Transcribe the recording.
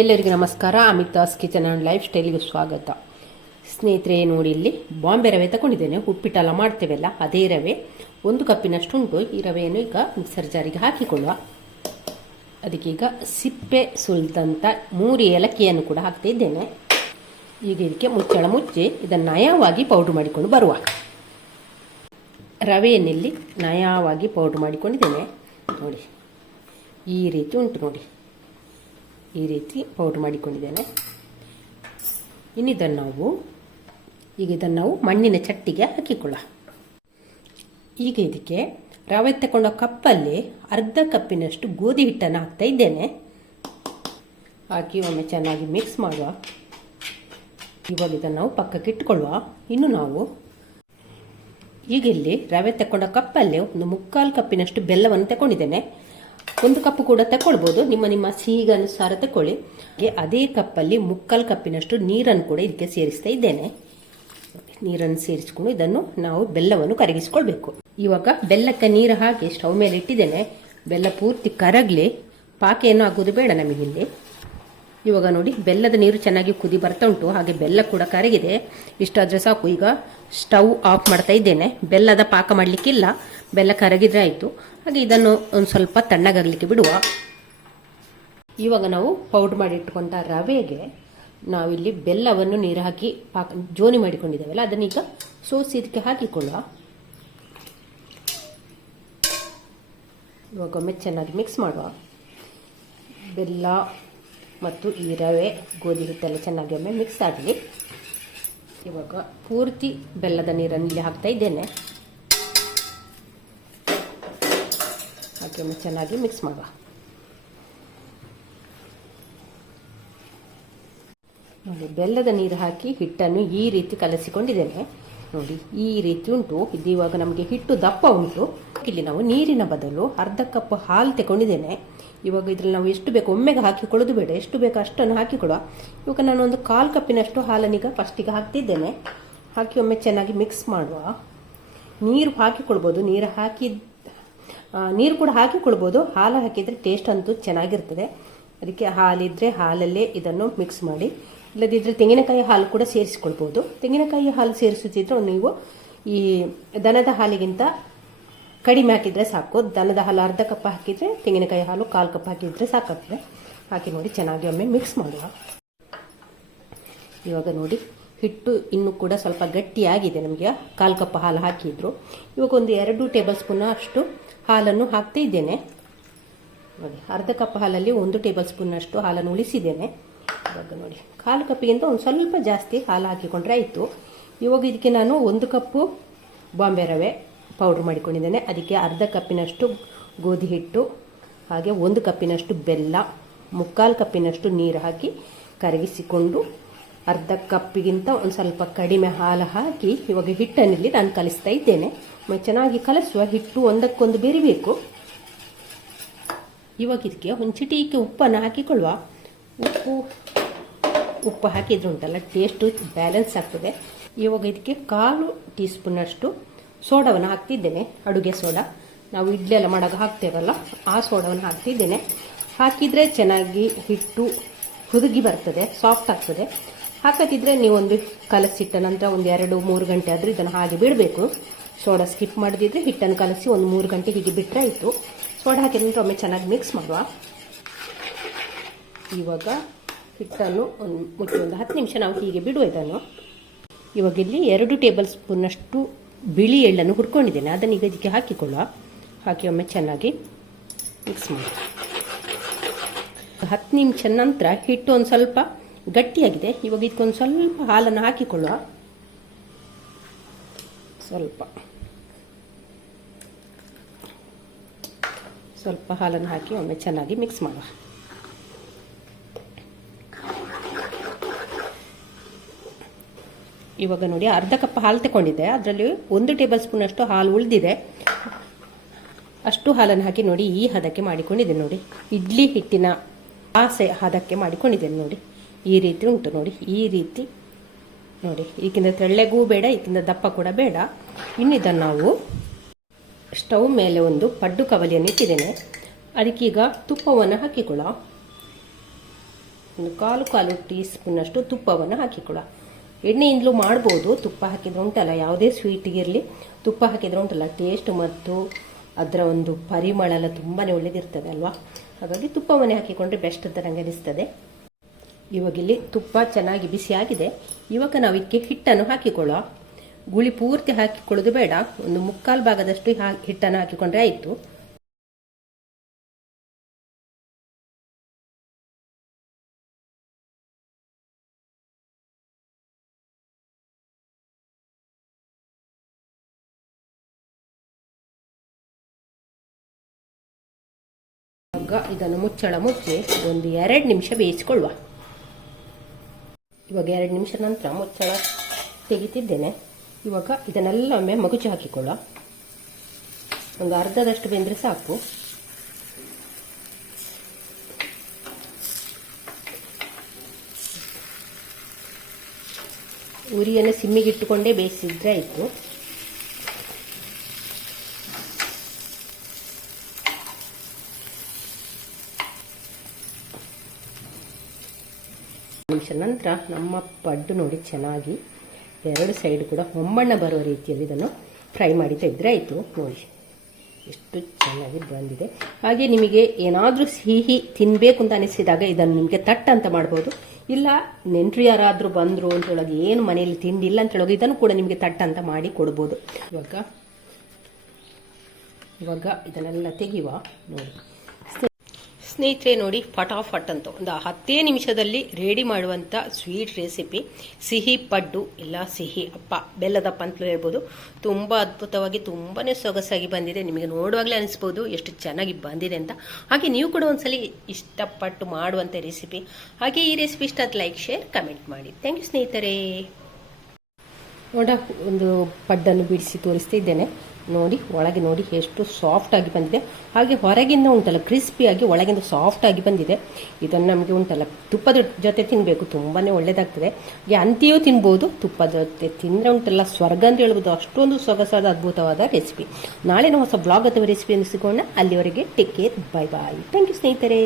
ಎಲ್ಲರಿಗೂ ನಮಸ್ಕಾರ. Amitha's kitchen and life ಸ್ಟೈಲ್ಗೆ ಸ್ವಾಗತ. ಸ್ನೇಹಿತರೆ, ನೋಡಿ ಇಲ್ಲಿ ಬಾಂಬೆ ರವೆ ತಗೊಂಡಿದ್ದೇನೆ. ಉಪ್ಪಿಟ್ಟೆಲ್ಲ ಮಾಡ್ತೇವೆಲ್ಲ ಅದೇ ರವೆ 1 ಕಪ್ಪಿನಷ್ಟು ಉಂಟು. ಈ ರವೆಯನ್ನು ಈಗ ಮಿಕ್ಸರ್ ಜಾರಿಗೆ ಹಾಕಿಕೊಳ್ಳುವ. ಅದಕ್ಕೀಗ ಸಿಪ್ಪೆ ಸುಲಿದಂಥ 3 ಏಲಕ್ಕಿಯನ್ನು ಕೂಡ ಹಾಕ್ತಾ ಇದ್ದೇನೆ. ಈಗ ಇದಕ್ಕೆ ಮುಚ್ಚಳ ಮುಚ್ಚಿ ಇದನ್ನು ನಯವಾಗಿ ಪೌಡ್ರ್ ಮಾಡಿಕೊಂಡು ಬರುವ. ರವೆಯನ್ನಿಲ್ಲಿ ನಯವಾಗಿ ಪೌಡ್ರ್ ಮಾಡಿಕೊಂಡಿದ್ದೇನೆ. ನೋಡಿ ಈ ರೀತಿ ಉಂಟು. ನೋಡಿ ಈ ರೀತಿ ಪೌಡ್ರ್ ಮಾಡಿಕೊಂಡಿದ್ದೇನೆ. ಇನ್ನಿದನ್ನು ನಾವು ಮಣ್ಣಿನ ಚಟ್ಟಿಗೆ ಹಾಕಿಕೊಳ್ಳ. ಈಗ ಇದಕ್ಕೆ ರವೆ ತಗೊಂಡ ಕಪ್ಪಲ್ಲಿ ಅರ್ಧ ಕಪ್ಪಿನಷ್ಟು ಗೋಧಿ ಹಿಟ್ಟನ್ನು ಹಾಕ್ತಾ ಇದ್ದೇನೆ. ಹಾಕಿ ಒಮ್ಮೆ ಚೆನ್ನಾಗಿ ಮಿಕ್ಸ್ ಮಾಡುವ. ಇವಾಗ ಇದನ್ನು ನಾವು ಪಕ್ಕಕ್ಕೆ ಇಟ್ಟುಕೊಳ್ಳುವ. ಇನ್ನು ನಾವು ಈಗ ಇಲ್ಲಿ ರವೆ ತಗೊಂಡ ಕಪ್ಪಲ್ಲಿ 1/4 ಕಪ್ಪಿನಷ್ಟು ಬೆಲ್ಲವನ್ನು ತಗೊಂಡಿದ್ದೇನೆ. 1 ಕಪ್ ಕೂಡ ತಗೊಳ್ಬೋದು, ನಿಮ್ಮ ಸಿಹಿಗೆ ಅನುಸಾರ ತಗೊಳ್ಳಿ. ಅದೇ ಕಪ್ಪಲ್ಲಿ 1/4 ಕಪ್ಪಿನಷ್ಟು ನೀರನ್ನು ಕೂಡ ಇದಕ್ಕೆ ಸೇರಿಸ್ತಾ ಇದ್ದೇನೆ. ನೀರನ್ನು ಸೇರಿಸಿಕೊಂಡು ಇದನ್ನು ನಾವು ಬೆಲ್ಲವನ್ನು ಕರಗಿಸಿಕೊಳ್ಬೇಕು. ಇವಾಗ ಬೆಲ್ಲಕ್ಕೆ ನೀರು ಹಾಕಿ ಸ್ಟವ್ ಮೇಲೆ ಇಟ್ಟಿದ್ದೇನೆ. ಬೆಲ್ಲ ಪೂರ್ತಿ ಕರಗಲಿ, ಪಾಕ ಏನು ಆಗೋದು ಬೇಡ ನಮಗಿಲ್ಲಿ. ಇವಾಗ ನೋಡಿ ಬೆಲ್ಲದ ನೀರು ಚೆನ್ನಾಗಿ ಕುದಿ ಬರ್ತಾ ಉಂಟು. ಹಾಗೆ ಬೆಲ್ಲ ಕೂಡ ಕರಗಿದೆ. ಇಷ್ಟಾದರೆ ಸಾಕು. ಈಗ ಸ್ಟವ್ ಆಫ್ ಮಾಡ್ತಾ ಇದ್ದೇನೆ. ಬೆಲ್ಲದ ಪಾಕ ಮಾಡಲಿಕ್ಕಿಲ್ಲ, ಬೆಲ್ಲ ಕರಗಿದ್ರೆ ಆಯಿತು. ಹಾಗೆ ಇದನ್ನು ಒಂದು ಸ್ವಲ್ಪ ತಣ್ಣಗಾಗಲಿಕ್ಕೆ ಬಿಡುವ. ಇವಾಗ ನಾವು ಪೌಡ್ರ್ ಮಾಡಿ ಇಟ್ಕೊಂಡ ರವೆಗೆ ನಾವಿಲ್ಲಿ ಬೆಲ್ಲವನ್ನು ನೀರು ಹಾಕಿ ಜೋನಿ ಮಾಡಿಕೊಂಡಿದ್ದೇವಲ್ಲ, ಅದನ್ನೀಗ ಸೋಸಿ ಇದಕ್ಕೆ ಹಾಕಿಕೊಳ್ಳುವ. ಇವಾಗ ಒಮ್ಮೆ ಚೆನ್ನಾಗಿ ಮಿಕ್ಸ್ ಮಾಡುವ. ಬೆಲ್ಲ ಮತ್ತು ಈ ರವೆ ಗೋಧಿ ಹಿಟ್ಟೆಲ್ಲ ಚೆನ್ನಾಗಿ ಒಮ್ಮೆ ಮಿಕ್ಸ್ ಆಗಲಿ. ಇವಾಗ ಪೂರ್ತಿ ಬೆಲ್ಲದ ನೀರನ್ನು ಇಲ್ಲಿ ಹಾಕ್ತಾ ಇದ್ದೇನೆ. ಹಾಕಿ ಒಮ್ಮೆ ಚೆನ್ನಾಗಿ ಮಿಕ್ಸ್ ಮಾಡುವ. ನೋಡಿ ಬೆಲ್ಲದ ನೀರು ಹಾಕಿ ಹಿಟ್ಟನ್ನು ಈ ರೀತಿ ಕಲಸಿಕೊಂಡಿದ್ದೇನೆ. ನೋಡಿ ಈ ರೀತಿ ಉಂಟು. ಇದು ಇವಾಗ ನಮಗೆ ಹಿಟ್ಟು ದಪ್ಪ ಉಂಟು. ಇಲ್ಲಿ ನಾವು ನೀರಿನ ಬದಲು ಅರ್ಧ ಕಪ್ ಹಾಲು ತಗೊಂಡಿದ್ದೇನೆ. ಇವಾಗ ಇದ್ರಲ್ಲಿ ನಾವು ಎಷ್ಟು ಬೇಕು ಒಮ್ಮೆಗೆ ಹಾಕಿಕೊಳ್ಳೋದು ಬೇಡ, ಎಷ್ಟು ಬೇಕು ಅಷ್ಟನ್ನು ಹಾಕಿಕೊಳ್ಳುವ. ಇವಾಗ ನಾನು 1/4 ಕಪ್ಪಿನಷ್ಟು ಹಾಲನ್ನೀಗ ಫಸ್ಟಿಗೆ ಹಾಕ್ತಿದ್ದೇನೆ. ಹಾಕಿ ಒಮ್ಮೆ ಚೆನ್ನಾಗಿ ಮಿಕ್ಸ್ ಮಾಡುವ. ನೀರು ಹಾಕಿಕೊಳ್ಬೋದು, ನೀರು ಕೂಡ ಹಾಕಿಕೊಳ್ಬೋದು. ಹಾಲು ಹಾಕಿದರೆ ಟೇಸ್ಟ್ ಅಂತೂ ಚೆನ್ನಾಗಿರ್ತದೆ. ಅದಕ್ಕೆ ಹಾಲಿದ್ರೆ ಹಾಲಲ್ಲೇ ಇದನ್ನು ಮಿಕ್ಸ್ ಮಾಡಿ. ಇಲ್ಲದಿದ್ದರೆ ತೆಂಗಿನಕಾಯಿ ಹಾಲು ಕೂಡ ಸೇರಿಸಿಕೊಳ್ಬೋದು. ತೆಂಗಿನಕಾಯಿ ಹಾಲು ಸೇರಿಸುತ್ತಿದ್ರೆ ನೀವು ಈ ದನದ ಹಾಲಿಗಿಂತ ಕಡಿಮೆ ಹಾಕಿದರೆ ಸಾಕು. ದನದ ಹಾಲು ಅರ್ಧ ಕಪ್ ಹಾಕಿದರೆ ತೆಂಗಿನಕಾಯಿ ಹಾಲು 1/4 ಕಪ್ ಹಾಕಿದರೆ ಸಾಕಾಗ್ತದೆ. ಹಾಕಿ ನೋಡಿ ಚೆನ್ನಾಗಿ ಒಮ್ಮೆ ಮಿಕ್ಸ್ ಮಾಡುವ. ಇವಾಗ ನೋಡಿ ಹಿಟ್ಟು ಇನ್ನೂ ಕೂಡ ಸ್ವಲ್ಪ ಗಟ್ಟಿಯಾಗಿದೆ. ನಮಗೆ 1/4 ಕಪ್ ಹಾಲು ಹಾಕಿದ್ರು. ಇವಾಗ 2 ಟೇಬಲ್ ಸ್ಪೂನ್ ಅಷ್ಟು ಹಾಲನ್ನು ಹಾಕ್ತಾ ಇದ್ದೇನೆ. ನೋಡಿ ಅರ್ಧ ಕಪ್ ಹಾಲಲ್ಲಿ 1 ಟೇಬಲ್ ಸ್ಪೂನ್ ಅಷ್ಟು ಹಾಲನ್ನು ಉಳಿಸಿದ್ದೇನೆ. ಇವಾಗ ನೋಡಿ 1/4 ಕಪ್ಪಿಗಿಂತ ಒಂದು ಸ್ವಲ್ಪ ಜಾಸ್ತಿ ಹಾಲು ಹಾಕಿಕೊಂಡ್ರೆ ಆಯಿತು. ಇವಾಗ ಇದಕ್ಕೆ ನಾನು 1 ಕಪ್ಪು ಬಾಂಬೆ ರವೆ ಪೌಡ್ರ್ ಮಾಡಿಕೊಂಡಿದ್ದೇನೆ. ಅದಕ್ಕೆ ಅರ್ಧ ಕಪ್ಪಿನಷ್ಟು ಗೋಧಿ ಹಿಟ್ಟು, ಹಾಗೆ 1 ಕಪ್ಪಿನಷ್ಟು ಬೆಲ್ಲ, 1/4 ಕಪ್ಪಿನಷ್ಟು ನೀರು ಹಾಕಿ ಕರಗಿಸಿಕೊಂಡು ಅರ್ಧ ಕಪ್ಪಿಗಿಂತ ಒಂದು ಸ್ವಲ್ಪ ಕಡಿಮೆ ಹಾಲು ಹಾಕಿ ಇವಾಗ ಹಿಟ್ಟನ್ನಿಲ್ಲಿ ನಾನು ಕಲಿಸ್ತಾ ಇದ್ದೇನೆ. ಚೆನ್ನಾಗಿ ಕಲಸುವ. ಹಿಟ್ಟು ಒಂದಕ್ಕೊಂದು ಬೆರಿಬೇಕು. ಇವಾಗ ಇದಕ್ಕೆ ಒಂದು ಚಿಟಿಕೆ ಉಪ್ಪನ್ನು ಹಾಕಿಕೊಳ್ಳುವ. ಉಪ್ಪು ಹಾಕಿದ್ರೆ ಉಂಟಲ್ಲ ಟೇಸ್ಟು ಬ್ಯಾಲೆನ್ಸ್ ಆಗ್ತದೆ. ಇವಾಗ ಇದಕ್ಕೆ 1/4 ಟೀ ಸ್ಪೂನ್ ಅಷ್ಟು ಸೋಡಾವನ್ನು ಹಾಕ್ತಿದ್ದೇನೆ. ಅಡುಗೆ ಸೋಡಾ, ನಾವು ಇಡ್ಲಿ ಎಲ್ಲ ಮಾಡಾಗ ಹಾಕ್ತೇವಲ್ಲ ಆ ಸೋಡಾವನ್ನು ಹಾಕ್ತಿದ್ದೇನೆ. ಹಾಕಿದರೆ ಚೆನ್ನಾಗಿ ಹಿಟ್ಟು ಹುದುಗಿ ಬರ್ತದೆ, ಸಾಫ್ಟ್ ಆಗ್ತದೆ. ಹಾಕದಿದ್ರೆ ನೀವೊಂದು ಕಲಸಿಟ್ಟ ನಂತರ 2-3 ಗಂಟೆ ಆದರೂ ಇದನ್ನು ಹಾಗೆ ಬಿಡಬೇಕು. ಸೋಡಾ ಸ್ಕಿಪ್ ಮಾಡದಿದ್ರೆ ಹಿಟ್ಟನ್ನು ಕಲಸಿ 1-3 ಗಂಟೆ ಹೀಗೆ ಬಿಟ್ಟರೆ ಆಯಿತು. ಸೋಡಾ ಹಾಕಿದ ನಂತರ ಒಮ್ಮೆ ಚೆನ್ನಾಗಿ ಮಿಕ್ಸ್ ಮಾಡುವ. ಇವಾಗ ಹಿಟ್ಟನ್ನು ಮುಚ್ಚಿ 10 ನಿಮಿಷ ನಾವು ಹೀಗೆ ಬಿಡುವ ಇದನ್ನು. ಇವಾಗ ಇಲ್ಲಿ 2 ಟೇಬಲ್ ಸ್ಪೂನಷ್ಟು ಬಿಳಿ ಎಳ್ಳನ್ನು ಹುರ್ಕೊಂಡಿದ್ದೇನೆ. ಅದನ್ನು ಈಗ ಇದಕ್ಕೆ ಹಾಕಿಕೊಳ್ಳುವ. ಹಾಕಿ ಒಮ್ಮೆ ಚೆನ್ನಾಗಿ ಮಿಕ್ಸ್ ಮಾಡಿ 10 ನಿಮಿಷ ನಂತರ ಹಿಟ್ಟು ಒಂದು ಸ್ವಲ್ಪ ಗಟ್ಟಿಯಾಗಿದೆ. ಇವಾಗ ಇದಕ್ಕೊಂದು ಸ್ವಲ್ಪ ಹಾಲನ್ನು ಹಾಕಿಕೊಳ್ಳುವ. ಸ್ವಲ್ಪ ಹಾಲನ್ನು ಹಾಕಿ ಒಮ್ಮೆ ಚೆನ್ನಾಗಿ ಮಿಕ್ಸ್ ಮಾಡುವ. ಇವಾಗ ನೋಡಿ ಅರ್ಧ ಕಪ್ ಹಾಲು ತಗೊಂಡಿದ್ದೆ. ಅದರಲ್ಲಿ 1 ಟೇಬಲ್ ಸ್ಪೂನ್ ಅಷ್ಟು ಹಾಲು ಉಳಿದಿದೆ. ಅಷ್ಟು ಹಾಲನ್ನು ಹಾಕಿ ನೋಡಿ ಈ ಹದಕ್ಕೆ ಮಾಡಿಕೊಂಡಿದ್ದೇನೆ. ನೋಡಿ ಇಡ್ಲಿ ಹಿಟ್ಟಿನ ಹದಕ್ಕೆ ಮಾಡಿಕೊಂಡಿದ್ದೇನೆ. ನೋಡಿ ಈ ರೀತಿ ಉಂಟು. ನೋಡಿ ಈ ರೀತಿ ನೋಡಿ. ಇದಕ್ಕಿಂತ ತೆಳ್ಳಗೂ ಬೇಡ, ಇದಕ್ಕಿಂತ ದಪ್ಪ ಕೂಡ ಬೇಡ. ಇನ್ನು ಇದನ್ನು ನಾವು ಸ್ಟವ್ ಮೇಲೆ ಒಂದು ಪಡ್ಡು ಕವಲಿಯನ್ನು ಇಟ್ಟಿದ್ದೇನೆ. ಅದಕ್ಕೀಗ ತುಪ್ಪವನ್ನು ಹಾಕಿಕೊಳ್ಳ. ಒಂದು ಕಾಲು ಟೀ ಸ್ಪೂನಷ್ಟು ತುಪ್ಪವನ್ನು ಹಾಕಿಕೊಳ್ಳ. ಎಣ್ಣೆಯಿಂದಲೂ ಮಾಡ್ಬೋದು, ತುಪ್ಪ ಹಾಕಿದ್ರೆ ಉಂಟಲ್ಲ, ಯಾವುದೇ ಸ್ವೀಟಿಗಿರಲಿ ತುಪ್ಪ ಹಾಕಿದ್ರೆ ಉಂಟಲ್ಲ ಟೇಸ್ಟ್ ಮತ್ತು ಅದರ ಒಂದು ಪರಿಮಳ ಎಲ್ಲ ತುಂಬಾ ಒಳ್ಳೆದಿರ್ತದೆ ಅಲ್ವಾ. ಹಾಗಾಗಿ ತುಪ್ಪವನ್ನೇ ಹಾಕಿಕೊಂಡ್ರೆ ಬೆಸ್ಟ್ ಅಂತ ನನಗೆ ಅನಿಸ್ತದೆ. ಇವಾಗ ಇಲ್ಲಿ ತುಪ್ಪ ಚೆನ್ನಾಗಿ ಬಿಸಿ ಆಗಿದೆ. ಇವಾಗ ನಾವು ಇದಕ್ಕೆ ಹಿಟ್ಟನ್ನು ಹಾಕಿಕೊಳ್ಳುವ. ಗುಳಿ ಪೂರ್ತಿ ಹಾಕಿಕೊಳ್ಳೋದು ಬೇಡ, ಒಂದು 3/4 ಭಾಗದಷ್ಟು ಹಿಟ್ಟನ್ನು ಹಾಕಿಕೊಂಡ್ರೆ ಆಯಿತು. ಇದನ್ನು ಮುಚ್ಚಳ ಮುಚ್ಚಿ ಒಂದು 2 ನಿಮಿಷ ಬೇಯಿಸಿಕೊಳ್ಳುವ. ಇವಾಗ 2 ನಿಮಿಷ ನಂತರ ಮುಚ್ಚಳ ತೆಗಿತಿದ್ದೇನೆ. ಇವಾಗ ಇದನ್ನೆಲ್ಲ ಒಮ್ಮೆ ಮಗುಚಿ ಹಾಕಿಕೊಳ್ಳುವ. ಒಂದು ಅರ್ಧದಷ್ಟು ಬೆಂದರೆ ಸಾಕು. ಉರಿಯನ್ನು ಸಿಮ್ಮಿಗಿಟ್ಟುಕೊಂಡೇ ಬೇಯಿಸಿದ್ರೆ ಆಯಿತು. ನಿಮಿಷ ನಂತರ ನಮ್ಮ ಪಡ್ಡು ನೋಡಿ ಚೆನ್ನಾಗಿ 2 ಸೈಡ್ ಕೂಡ ಹೊಂಬಣ್ಣ ಬರುವ ರೀತಿಯಲ್ಲಿ ಇದನ್ನು ಫ್ರೈ ಮಾಡಿ ತೆಗೆದ್ರೆ ಆಯಿತು. ನೋಡಿ ಎಷ್ಟು ಚೆನ್ನಾಗಿ ಬಂದಿದೆ. ಹಾಗೆ ನಿಮಗೆ ಏನಾದರೂ ಸಿಹಿ ತಿನ್ನಬೇಕು ಅಂತ ಅನಿಸಿದಾಗ ಇದನ್ನು ನಿಮಗೆ ತಟ್ಟ ಅಂತ ಮಾಡ್ಬೋದು. ಇಲ್ಲ ನೆಂಟರು ಯಾರಾದರೂ ಬಂದರು ಅಂತೇಳೋದು, ಏನು ಮನೆಯಲ್ಲಿ ತಿಂಡಿ ಇಲ್ಲ ಅಂತ ಹೇಳೋದು, ಇದನ್ನು ಕೂಡ ನಿಮಗೆ ತಟ್ಟ ಅಂತ ಮಾಡಿ ಕೊಡ್ಬೋದು. ಇವಾಗ ಇದನ್ನೆಲ್ಲ ತೆಗೆಯುವ. ನೋಡಿ ಸ್ನೇಹಿತರೆ, ನೋಡಿ ಫಟಾಫಟ್ ಅಂತ ಒಂದು 10 ನಿಮಿಷದಲ್ಲಿ ರೆಡಿ ಮಾಡುವಂಥ ಸ್ವೀಟ್ ರೆಸಿಪಿ ಸಿಹಿ ಪಡ್ಡು ಇಲ್ಲ ಸಿಹಿ ಅಪ್ಪ, ಬೆಲ್ಲದಪ್ಪ ಅಂತಲೂ ಹೇಳ್ಬೋದು. ತುಂಬ ಅದ್ಭುತವಾಗಿ ತುಂಬಾ ಸೊಗಸಾಗಿ ಬಂದಿದೆ. ನಿಮಗೆ ನೋಡುವಾಗಲೇ ಅನಿಸ್ಬೋದು ಎಷ್ಟು ಚೆನ್ನಾಗಿ ಬಂದಿದೆ ಅಂತ. ಹಾಗೆ ನೀವು ಕೂಡ ಒಂದ್ಸಲಿ ಇಷ್ಟಪಟ್ಟು ಮಾಡುವಂಥ ರೆಸಿಪಿ. ಹಾಗೆ ಈ ರೆಸಿಪಿ ಇಷ್ಟ ಆದ ಲೈಕ್, ಶೇರ್, ಕಮೆಂಟ್ ಮಾಡಿ. ಥ್ಯಾಂಕ್ ಯು ಸ್ನೇಹಿತರೆ. ಒಂದು ಪಡ್ಡನ್ನು ಬಿಡಿಸಿ ತೋರಿಸ್ತಾ ಇದ್ದೇನೆ. ನೋಡಿ ಒಳಗೆ ನೋಡಿ ಎಷ್ಟು ಸಾಫ್ಟ್ ಆಗಿ ಬಂದಿದೆ. ಹಾಗೆ ಹೊರಗಿಂದ ಉಂಟಲ್ಲ ಕ್ರಿಸ್ಪಿಯಾಗಿ, ಒಳಗಿಂದ ಸಾಫ್ಟ್ ಆಗಿ ಬಂದಿದೆ. ಇದನ್ನು ನಮಗೆ ಉಂಟಲ್ಲ ತುಪ್ಪದ ಜೊತೆ ತಿನ್ನಬೇಕು, ತುಂಬಾ ಒಳ್ಳೆಯದಾಗ್ತದೆ. ಹಾಗೆ ಅಂತೆಯೂ ತಿನ್ಬೋದು, ತುಪ್ಪದ ಜೊತೆ ತಿಂದರೆ ಉಂಟಲ್ಲ ಸ್ವರ್ಗ ಅಂತ ಹೇಳ್ಬೋದು. ಅಷ್ಟೊಂದು ಸೊಗಸಾದ ಅದ್ಭುತವಾದ ರೆಸಿಪಿ. ನಾಳೆ ನಾವು ಹೊಸ ಬ್ಲಾಗ್ ಅಥವಾ ರೆಸಿಪಿಯನ್ನು ಸಿಗೋಣ. ಅಲ್ಲಿವರೆಗೆ take care, bye bye. Thank you ಸ್ನೇಹಿತರೆ.